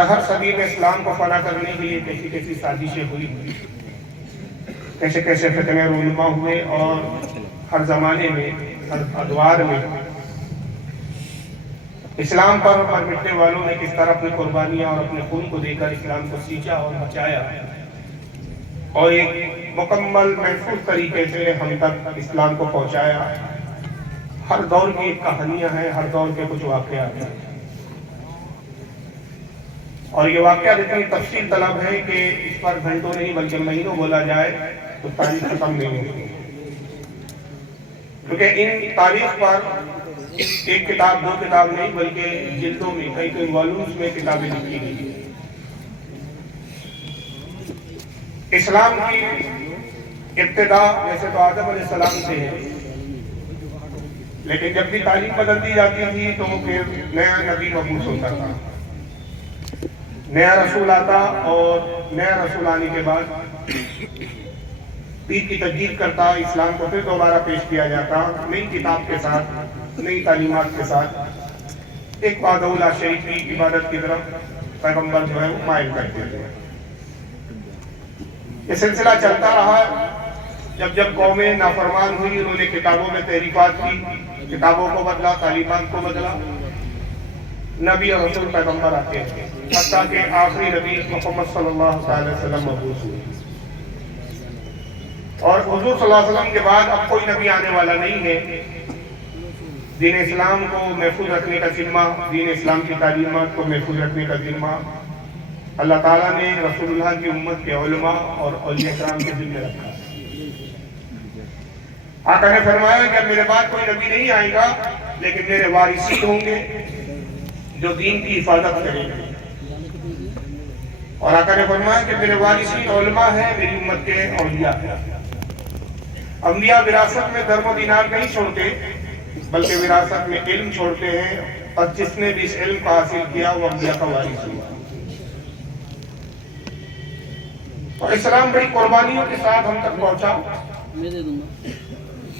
ہر صدی میں اسلام کو فنا کرنے کے لیے کیسی کیسی سازشیں ہوئی، کیسے کیسے فتنے رونما ہوئے، اور ہر زمانے میں ہر ادوار میں اسلام پر مر مٹنے والوں نے کس طرح اپنی قربانیاں اور اپنے خون کو دے کر اسلام کو سینچا اور بچایا، اور ایک مکمل محفوظ طریقے سے ہم تک اسلام کو پہنچایا۔ ہر دور کی ایک کہانیاں ہیں، ہر دور کے کچھ واقعات ہیں، اور یہ واقعات اتنی تفصیل طلب ہے کہ اس پر گھنٹوں نہیں بلکہ مہینوں بولا جائے تو تاریخ ختم نہیں ہوگی، کیونکہ ان تاریخ پر ایک کتاب، دو کتاب نہیں بلکہ جلدوں میں، کئی والومز میں کتابیں لکھی گئی۔ اسلام کی ابتدا ویسے تو آدم علیہ السلام سے ہے، لیکن جب بھی تعلیم بدل دی جاتی تھی تو پھر نیا نبی مبعوث ہوتا تھا، نیا رسول آتا، اور نیا رسول آنے کے بعد دین کی تجدید کرتا، اسلام کو پھر دوبارہ پیش کیا جاتا نئی کتاب کے ساتھ، نئی تعلیمات کے ساتھ۔ ایک وحدہ لا شریک کی عبادت کی طرف پیغمبر جو ہے وہ مائل کرتے تھے۔ یہ سلسلہ چلتا رہا، جب قومیں نافرمان ہوئی، انہوں نے کتابوں میں تحریفات کی، کتابوں کو بدلا، تعلیمات کو بدلا، نبی اور رسول پیغمبر آتے ہیں، حتیٰ کہ آخری نبی محمد صلی اللہ علیہ وسلم مبعوث ہوئے، اور حضور صلی اللہ علیہ وسلم کے بعد اب کوئی نبی آنے والا نہیں ہے۔ دین اسلام کو محفوظ رکھنے کا ذمہ، دین اسلام کی تعلیمات کو محفوظ رکھنے کا ذمہ اللہ تعالیٰ نے رسول اللہ کی امت کے علماء اور اولیاء کرام کے ذمہ رکھا۔ آقا نے فرمایا کہ اب میرے بعد کوئی نبی نہیں آئے گا، لیکن میرے وارثین ہوں گے جو دین کی حفاظت کریں گے، اور آقا نے فرمایا کہ میرے وارثین علماء ہیں، میری امت کے اولیاء ہیں۔ انبیاء وراثت میں درم و دینار نہیں چھوڑتے، بلکہ وراثت میں علم چھوڑتے ہیں، اور جس نے بھی اس علم کو حاصل کیا وہ انبیاء کا وارث ہوا۔ اور اسلام بڑی قربانیوں کے ساتھ ہم تک پہنچا،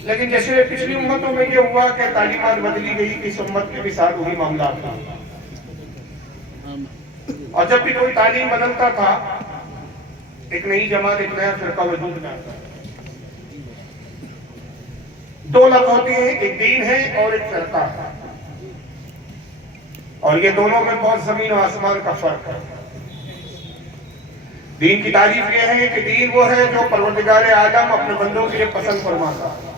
لیکن جیسے پچھلی امتوں میں یہ ہوا کہ تعلیمات بدلی گئی، اس امت کے بھی ساتھ وہی معاملات تھا، اور جب بھی کوئی تعلیم بدلتا تھا ایک نئی جماعت، ایک نیا فرقہ وجود میں آتا۔ دو لفظ ہوتے ہیں، ایک دین ہے اور ایک فرقہ ہے، اور یہ دونوں میں بہت زمین و آسمان کا فرق ہے۔ دین کی تعریف یہ ہے کہ دین وہ ہے جو پروردگار عالم اپنے بندوں کے لیے پسند فرماتا ہے۔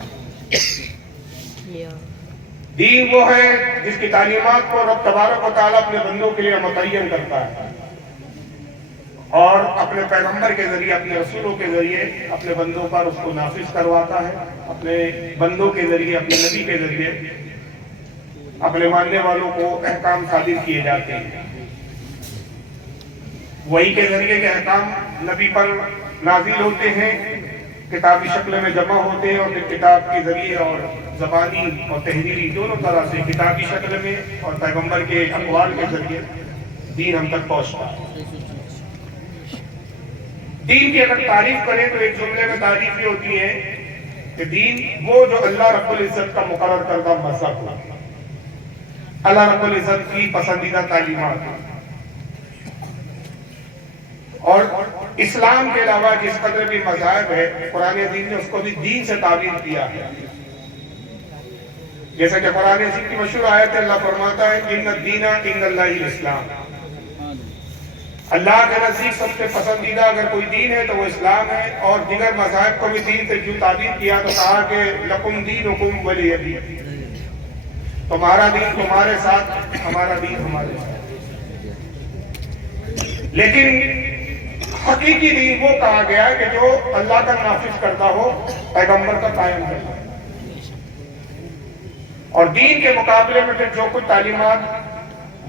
دین وہ ہے جس کی تعلیمات کو رب تبارک و تعالیٰ اپنے بندوں کے لیے متعین کرتا ہے، اور اپنے پیغمبر کے ذریعے، اپنے رسولوں کے ذریعے اپنے بندوں پر اس کو نافذ کرواتا ہے، اپنے بندوں کے ذریعے، اپنے نبی کے ذریعے اپنے ماننے والوں کو احکام صادر کیے جاتے ہیں۔ وہی کے ذریعے کے احکام نبی پر نازل ہوتے ہیں، کتابی شکل میں جمع ہوتے ہیں، اور پھر کتاب کے ذریعے اور زبانی اور تحریری دونوں طرح سے، کتابی شکل میں اور پیغمبر کے اقوال کے ذریعے دین ہم تک پہنچتا ہے۔ دین کی اگر تعریف کریں تو ایک جملے میں تعریف یہ ہوتی ہے کہ دین وہ جو اللہ رب العزت کا مقرر کردہ مذہب ہو، اللہ رب العزت کی پسندیدہ تعلیمات ہو، اور اسلام کے علاوہ جس قدر بھی مذاہب ہے، قرآن عظیم نے اس کو بھی دین سے تعبیر کیا ہے۔ جیسا کہ قرآن عظیم کی مشہور آیت ہے، اللہ فرماتا ہے ان الدین عند اللہ الاسلام، اللہ کے نزدیک سب سے پسندیدہ اگر کوئی دین ہے تو وہ اسلام ہے۔ اور دیگر مذاہب کو بھی دین سے کیوں تعبیر کیا تو کہا کہ لکم دینکم ولی دین، تمہارا دین تمہارے ساتھ، ہمارا دین ہمارے ساتھ۔ لیکن حقیقی دین وہ کہا گیا کہ جو اللہ کا نافذ کرتا ہو، پیغمبر کا قائم کرتا ہو، اور دین کے مقابلے میں پھر جو کچھ تعلیمات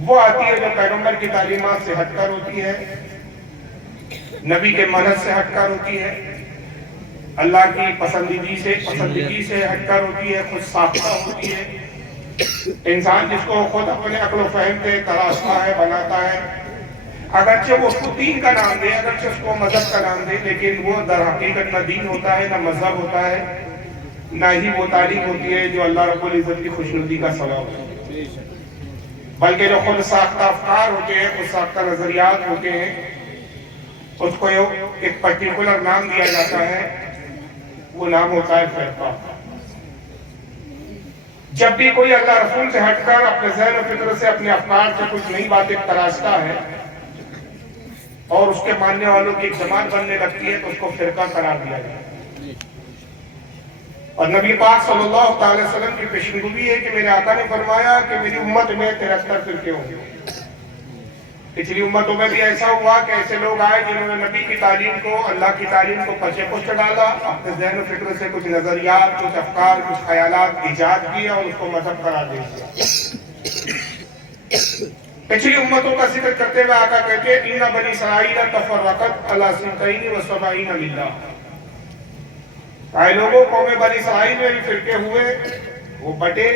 وہ آتی ہے جو پیغمبر کی تعلیمات سے ہٹ کر ہوتی ہے، نبی کے منہج سے ہٹ کر ہوتی ہے، اللہ کی پسندیدگی سے ہٹ کر ہوتی ہے، خود ساختہ ہوتی ہے۔ انسان جس کو خود اپنے عقل و فہم سے تراشتا ہے، بناتا ہے، اگرچہ وہ اس کو دین کا نام دے، اگرچہ اس کو مذہب کا نام دے، لیکن وہ در حقیقت نہ دین ہوتا ہے، نہ مذہب ہوتا ہے، نہ ہی وہ تعلیم ہوتی ہے جو اللہ رب العزت کی خوشنودی کا سبب ہے۔ بلکہ جو خود ساختہ افکار ہوتے ہیں، خود ساختہ نظریات ہوتے ہیں، اس کو ایک پرٹیکولر نام دیا جاتا ہے، وہ نام ہوتا ہے فرقہ۔ جب بھی کوئی اللہ رسول سے ہٹ کر اپنے ذہن و فکر سے، اپنے افکار سے کچھ نئی باتیں تراشتا ہے اور اس کے ماننے والوں کی ایک جماعت بننے لگتی ہے، تو اس کو فرقہ قرار دیا جاتا ہے۔ اور نبی پاک صلی اللہ علیہ وسلم کی پیشنگوئی ہے کہ میرے آقا نے فرمایا کہ میری امت میں 73 فرقے ہوں گے۔ پچھلی امتوں میں بھی ایسا ہوا کہ ایسے لوگ آئے جنہوں نے نبی کی تعلیم کو، اللہ کی تعلیم کو پچے پشت ڈالا، اپنے ذہن و فکر سے کچھ نظریات، کچھ افکار، کچھ خیالات ایجاد کیا اور اس کو مذہب قرار دے دیا۔ پچھلی امتوں کا ذکر کرتے ہوئے آقا کہتے ہیں ان بنی اسرائیل تفرقت علی 72 ملہ۔ لوگوں قوم بنی اسرائیل میں بھی فرقے ہوئے، وہ بٹے،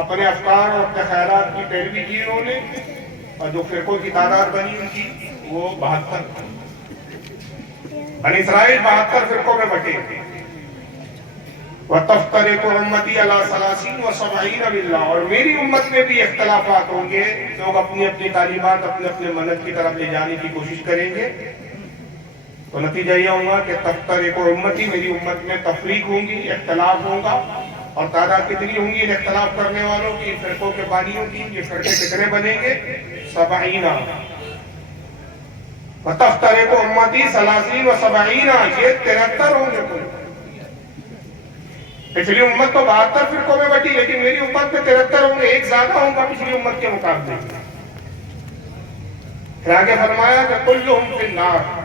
اپنے افکار اور اپنے خیالات کی پیروی کی انہوں نے، اور جو فرقوں کی تعداد بنی ان کی وہ 72۔ بنی اسرائیل 72 فرقوں میں بٹے۔ وَتَفْتَرِقُ أُمَّتِي عَلَىٰ 30 و70 مِلَّةً، اور میری امت میں بھی اختلافات ہوں گے، لوگ اپنی اپنی تعلیمات اپنے اپنے ملت کی طرف لے جانے کی کوشش کریں گے، تو نتیجہ یہ ہوگا کہ تفترق امتی، میری امت میں تفریق ہوں گی، اختلاف ہوگا، اور تعداد کتنی ہوں گی ان اختلاف کرنے والوں کی، فرقوں کے بانیوں کی؟ یہ فرقے کتنے بنیں گے؟ 70۔ وتفترق امتی 30 و 70، یہ 73 ہوں گے کوئی۔ پچھلی امت تو 72 فرقوں میں بٹی، لیکن میری امت میں 73 ہوں گے، ایک زیادہ ہوں گا پچھلی امت کے مقابلے۔ پھر آگے فرمایا کہ کلہم فی النار،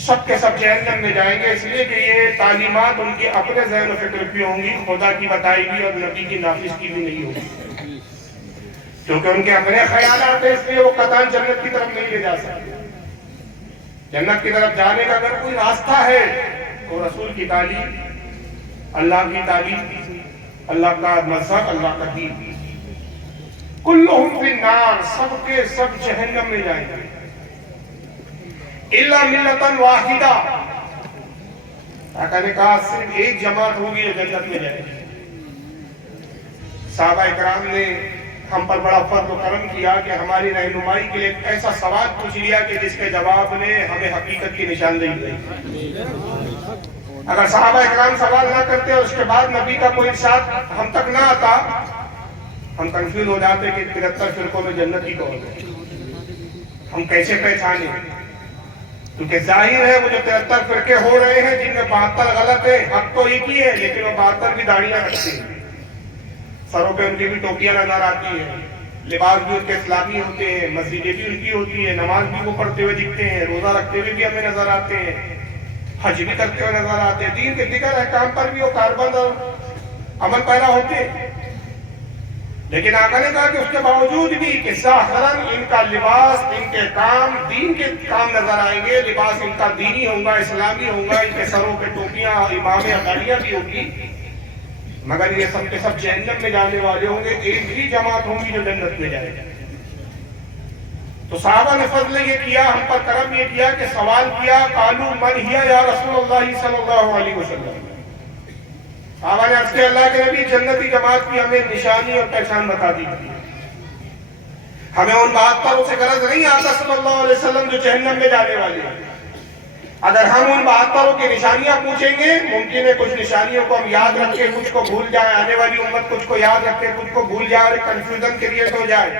سب کے سب جہنم میں جائیں گے، اس لیے کہ یہ تعلیمات ان کے اپنے ذہن و فکر کی ہوں گی، خدا کی بتائی گی اور نبی کی نافذ کی بھی نہیں ہوگی، کیونکہ ان کے اپنے خیالات ہیں، اس لیے وہ قطعاً جنت کی طرف نہیں لے جا سکتے۔ جنت کی طرف جانے کا اگر کوئی راستہ ہے تو رسول کی تعلیم، اللہ کی تعلیم، اللہ کا مذہب، اللہ کا دین۔ کلہم فی النار، سب کے سب جہنم میں جائیں گے، الا ملۃ واحدہ، آقا نے کہا صرف ایک جماعت ہوگی جو جنت میں جائے گی۔ صحابہ اکرام نے ہم پر بڑا فضل و کرم کیا کہ ہماری رہنمائی کے لیے ایک ایسا سوال پوچھ لیا کہ جس کے جواب نے ہمیں حقیقت کی نشاندہی دی۔ اگر صحابہ اکرام سوال نہ کرتے اور اس کے بعد نبی کا کوئی ارشاد ہم تک نہ آتا، ہم کنفیوز ہو جاتے کہ 73 فرقوں میں جنتی کون ہے، ہم کیسے پہچانے؟ کیونکہ ظاہر ہے وہ جو 73 فرقے ہو رہے ہیں جن میں 72 غلط ہے، حق تو ایک ہی ہے، لیکن وہ 72 بھی داڑیاں رکھتے ہیں، سروں پہ ان کی بھی ٹوپیاں نظر آتی ہیں، لباس بھی ان کے اسلامی ہوتے ہیں، مسجدیں بھی ان کی ہوتی ہیں، نماز بھی وہ پڑھتے ہوئے دکھتے ہیں، روزہ رکھتے ہوئے بھی ہمیں نظر آتے ہیں، حج بھی کرتے ہوئے نظر آتے ہیں، دین کے دیگر احکام پر بھی وہ کاربند اور عمل پیرا ہوتے ہیں۔ لیکن آقا نے کہا کہ اس کے باوجود بھی کہ ظاہراً ان کا لباس، ان کے کام دین کے کام نظر آئیں گے، لباس ان کا دینی ہوگا، اسلامی ہوگا، ان کے سروں پہ ٹوپیاں، امامیں، داڑیاں بھی ہوگی، مگر یہ سب کے سب جہنم میں جانے والے ہوں گے، ایک ہی جماعت ہوں گی جو جنت میں جائے گی۔ تو صحابہ نے فضل یہ کیا، ہم پر کرم یہ کیا کہ سوال کیا، قالوا من ہی یا رسول اللہ صلی اللہ علیہ وسلم۔ صحابہ نے عرض کیا اللہ کے نبی جنتی جماعت کی ہمیں نشانی اور پہچان بتا دیجیے، ہمیں ان 72 سے غرض نہیں آتا صلی اللہ علیہ وسلم جو جہنم میں جانے والے ہیں۔ اگر ہم ان 72 کی نشانیاں پوچھیں گے، ممکن ہے کچھ نشانیوں کو ہم یاد رکھیں، کچھ کو بھول جائیں، آنے والی امت کچھ کو یاد رکھے، کچھ کو بھول جائے، اور ایک کنفیوژن کریٹ ہو جائے،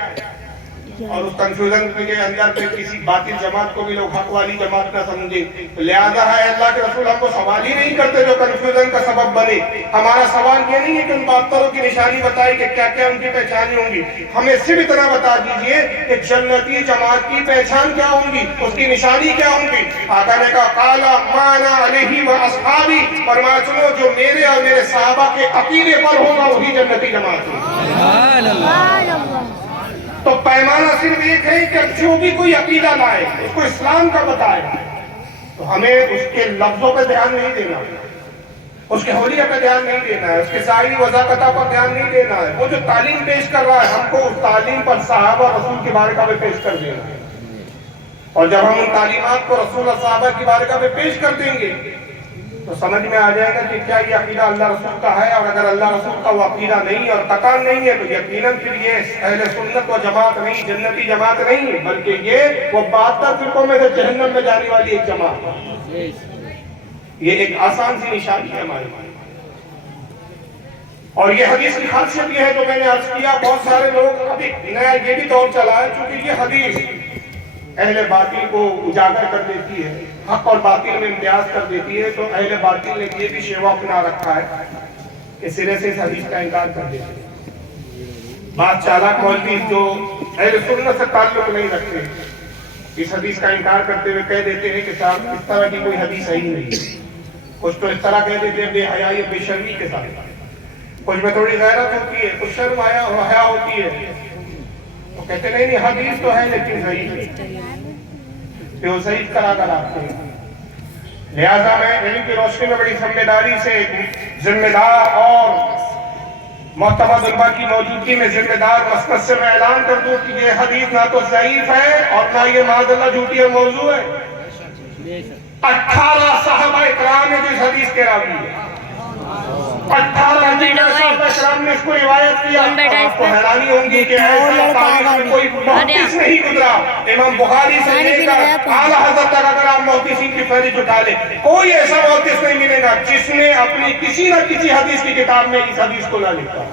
اور اس کنفیوژن کے اندر پھر کسی باطل جماعت کو بھی لوگ حق والی جماعت نہ سمجھیں۔ لہذا ہے اللہ کے رسول ہم کو سوال ہی نہیں کرتے جو کنفیوژن کا سبب بنے۔ ہمارا سوال یہ نہیں ہے کہ ان 72 کی نشانی بتائی کہ کیا کیا ان کی پہچانیں ہوں گی، ہمیں صرف اتنا بتا دیجئے کہ جنتی جماعت کی پہچان کیا ہوں گی، اس کی نشانی کیا ہوں گی۔ آقا نے کہا قال ما انا علیہ واصحابی، فرمایا چلو جو میرے اور میرے صحابہ کے عقیدے پر ہوگا وہی جنتی جماعت ہوگی۔ سبحان اللہ۔ تو پیمانہ صرف ایک ہے کہ جو بھی کوئی عقیدہ لائے اس کو اسلام کا بتائے، تو ہمیں اس کے لفظوں پہ دھیان نہیں دینا، اس کے حلیہ پہ دھیان نہیں دینا ہے، اس کے ظاہری وضاقتہ پر دھیان نہیں دینا ہے۔ وہ جو تعلیم پیش کر رہا ہے ہم کو اس تعلیم پر صحابہ رسول کی بارگاہ میں پیش کر دینا ہے، اور جب ہم ان تعلیمات کو رسول اور صحابہ کی بارگاہ میں پیش کر دیں گے تو سمجھ میں آ جائے گا کہ کیا یہ عقیدہ اللہ رسول کا ہے، اور اگر اللہ رسول کا وہ عقیدہ نہیں ہے اور قطعاً نہیں ہے تو یقیناً پھر یہ اہل سنت و جماعت نہیں، جنتی جماعت نہیں، بلکہ یہ وہ 72 فرقوں میں سے جہنم میں جانے والی ایک جماعت ہے۔ یہ ایک آسان سی نشانی ہے ہمارے لیے۔ اور یہ حدیث کی خاصیت یہ ہے جو میں نے عرض کیا، بہت سارے لوگ ابھی نیا یہ بھی دور چلا ہے، چونکہ یہ حدیث اہل باطل کو اجاگر کر دیتی ہے، حق اور باطل میں امتیاز کر دیتی ہے، تو اہل باطل نے یہ بھی شیوا اپنا رکھا ہے کہ سرے سے اس حدیث کا انکار کر دیتے ہیں۔ بات چالاک مولوی جو اہل سنت سے تعلق نہیں رکھتے اس حدیث کا انکار کرتے ہوئے کہہ دیتے ہیں کہ صاحب اس طرح کی کوئی حدیث صحیح نہیں۔ کچھ تو اس طرح کہہ دیتے ہیں بے حیائی بے شرمی کے ساتھ، کچھ میں تھوڑی غیرت ہوتی ہے، کچھ شرم حیا ہوتی ہے، تو کہتے نہیں حدیث تو ہے لیکن صحیح ہے، کہ وہ صحیح کرا کر آتے ہیں۔ لہذا میں علم کی روشنی میں بڑی ذمہ داری سے ذمہ دار اور معتمد علماء کی موجودگی میں ذمہ دار مسند سے میں اعلان کر دوں کہ یہ حدیث نہ تو ضعیف ہے اور نہ یہ معاذ اللہ جھوٹی اور موضوع ہے۔ 18 صحابہ اکرام نے جو اس حدیث کے راوی ہیں، 18 صحابہ اکرام نے اس کو روایت کیا۔ آپ کو حیرانی ہوگی کہ ایسا تاریخ میں کوئی محدث نہیں گزرا، امام بخاری سے لے کر اعلیٰ حضرت تک اگر آپ محدثین کی فہرست اٹھا لیں، کوئی ایسا محدث نہیں ملے گا جس نے اپنی کسی نہ کسی حدیث کی کتاب میں اس حدیث کو نہ لکھا،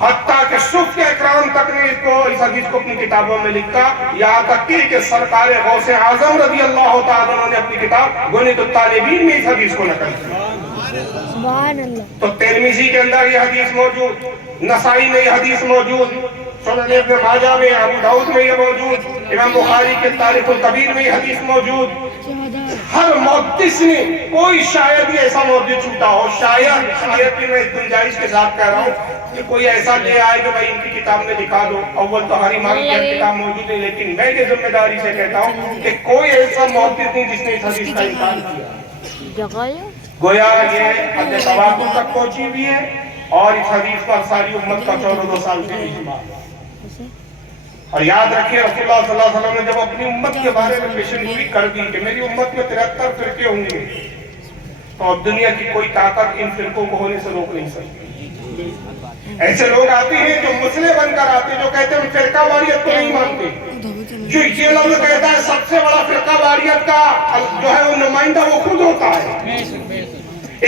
حتیٰ کہ صحابہ اکرام تک نے اس حدیث کو اپنی کتابوں میں لکھا، یہاں تک کہ سرکار غوث اعظم رضی اللہ تعالیٰ عنہ نے اپنی کتاب غنیۃ الطالبین میں اس حدیث کو نقل کیا۔ تو ترمذی کے اندر یہ حدیث موجود، نسائی میں یہ حدیث موجود، سنن ابن ماجہ میں، ابو داؤد میں یہ موجود، امام بخاری کے تاریخ الکبیر میں یہ حدیث موجود۔ ہر محدث نے، کوئی شاید ہی ایسا محدث چھوٹا ہو، شاید بھی میں اس گنجائش کے ساتھ کہہ رہا ہوں کہ کوئی ایسا لے آئے جو بھائی ان کی کتاب میں دکھا دو، اول تو ہر امام کی کتاب موجود ہے، لیکن میں یہ ذمہ داری سے کہتا ہوں کہ کوئی ایسا محدث نہیں جس نے اس حدیث کا انکار کیا۔ گویا یہ حد تواتر تک پہنچی ہوئی ہے، اور اس حدیث پر ساری امت کا 14 سال سے اجماع ہے۔ اور یاد رکھیے رسول اللہ صلی اللہ علیہ وسلم نے جب اپنی امت کے بارے میں پیشن گوئی کر دی کہ میری امت میں 73 فرقے ہوں گے، تو اب دنیا کی کوئی طاقت ان فرقوں کو ہونے سے روک نہیں سکتی۔ ایسے لوگ آتے ہیں جو مسئلے بن کر آتے ہیں، جو کہتے ہیں ہم فرقہ واریت کو نہیں مانتے، جو یہ لفظ کہتا ہے سب سے بڑا فرقہ واریت کا جو ہے وہ نمائندہ وہ خود ہوتا ہے،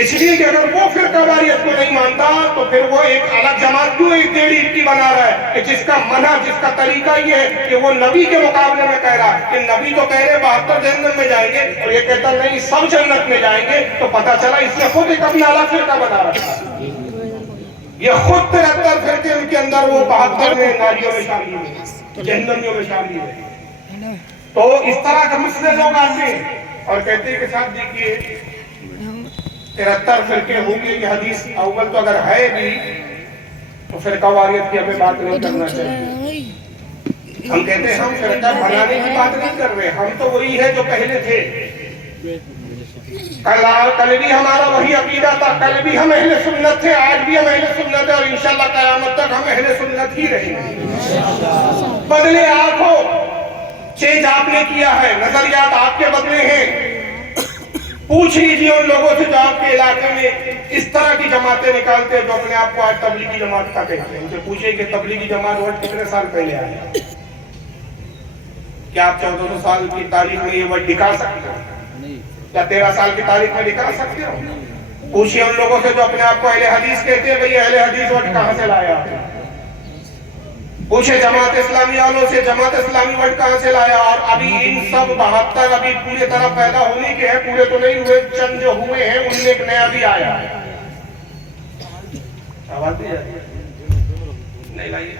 اس لیے کہ اگر وہ فرقہ واریت کو نہیں مانتا تو پھر وہ ایک الگ جماعت کیوں ایک ٹیڑھی اٹکی بنا رہا ہے کہ جس کا منہج، جس کا طریقہ یہ ہے کہ وہ نبی کے مقابلے میں کہہ رہا ہے کہ نبی تو کہہ رہے 72 جنت میں جائیں گے، اور یہ کہتا نہیں سب جنت میں جائیں گے، تو پتہ چلا اس نے خود ایک اپنا الگ فرقہ بنا رکھا ہے۔ یہ خود 73 فرقے ان کے اندر وہ 72 میں ناریوں میں شامل ہیں، جہنمیوں میں شامل ہیں۔ تو اس طرح کے مسئلے لوگ آتے ہیں اور کہتے ہیں کہ صاحب دیکھیے 73 فرقے ہوں گے، یہ حدیث اول تو اگر ہے بھی تو فرقہ واریت کی ہمیں بات نہیں کرنا چاہیے۔ ہم کہتے ہیں ہم فرقہ بنانے کی بات نہیں کر رہے، ہم تو وہی ہے جو پہلے تھے۔ کل بھی ہمارا وہی عقیدہ تھا، کل بھی ہم اہل سنت تھے، آج بھی ہم اہل سنت ہیں، اور انشاءاللہ قیامت تک ہم اہل سنت ہی رہیں گے۔ بدلے آپ ہو، چینج آپ نے کیا ہے، نظریات آپ کے بدلے ہیں۔ پوچھ لیجیے ان لوگوں سے جو آپ کے علاقے میں اس طرح کی جماعتیں نکالتے ہیں جو اپنے آپ کو آج تبلیغی جماعت کا کہتے ہیں، ان سے پوچھیں کہ تبلیغی جماعت ورڈ کتنے سال پہلے آیا؟ کیا آپ 1400 سال کی تاریخ میں یہ ورڈ دکھا سکتے ہو؟ کیا 13 سال کی تاریخ میں دکھا سکتے ہو؟ پوچھئے ان لوگوں سے جو اپنے آپ کو اہل حدیث کہتے ہیں، بھئی اہل حدیث ورڈ کہاں سے لایا؟ پوچھے جماعت اسلامی والوں سے جماعت اسلامی ورڈ کہاں سے لایا؟ اور ابھی ان سب 72 ابھی پورے طرح پیدا ہونے کے ہیں، پورے تو نہیں ہوئے، چند جو ہوئے ہیں ان میں ایک نیا بھی آیا ہے۔ آواز نہیں آتی؟ نہیں لائیے۔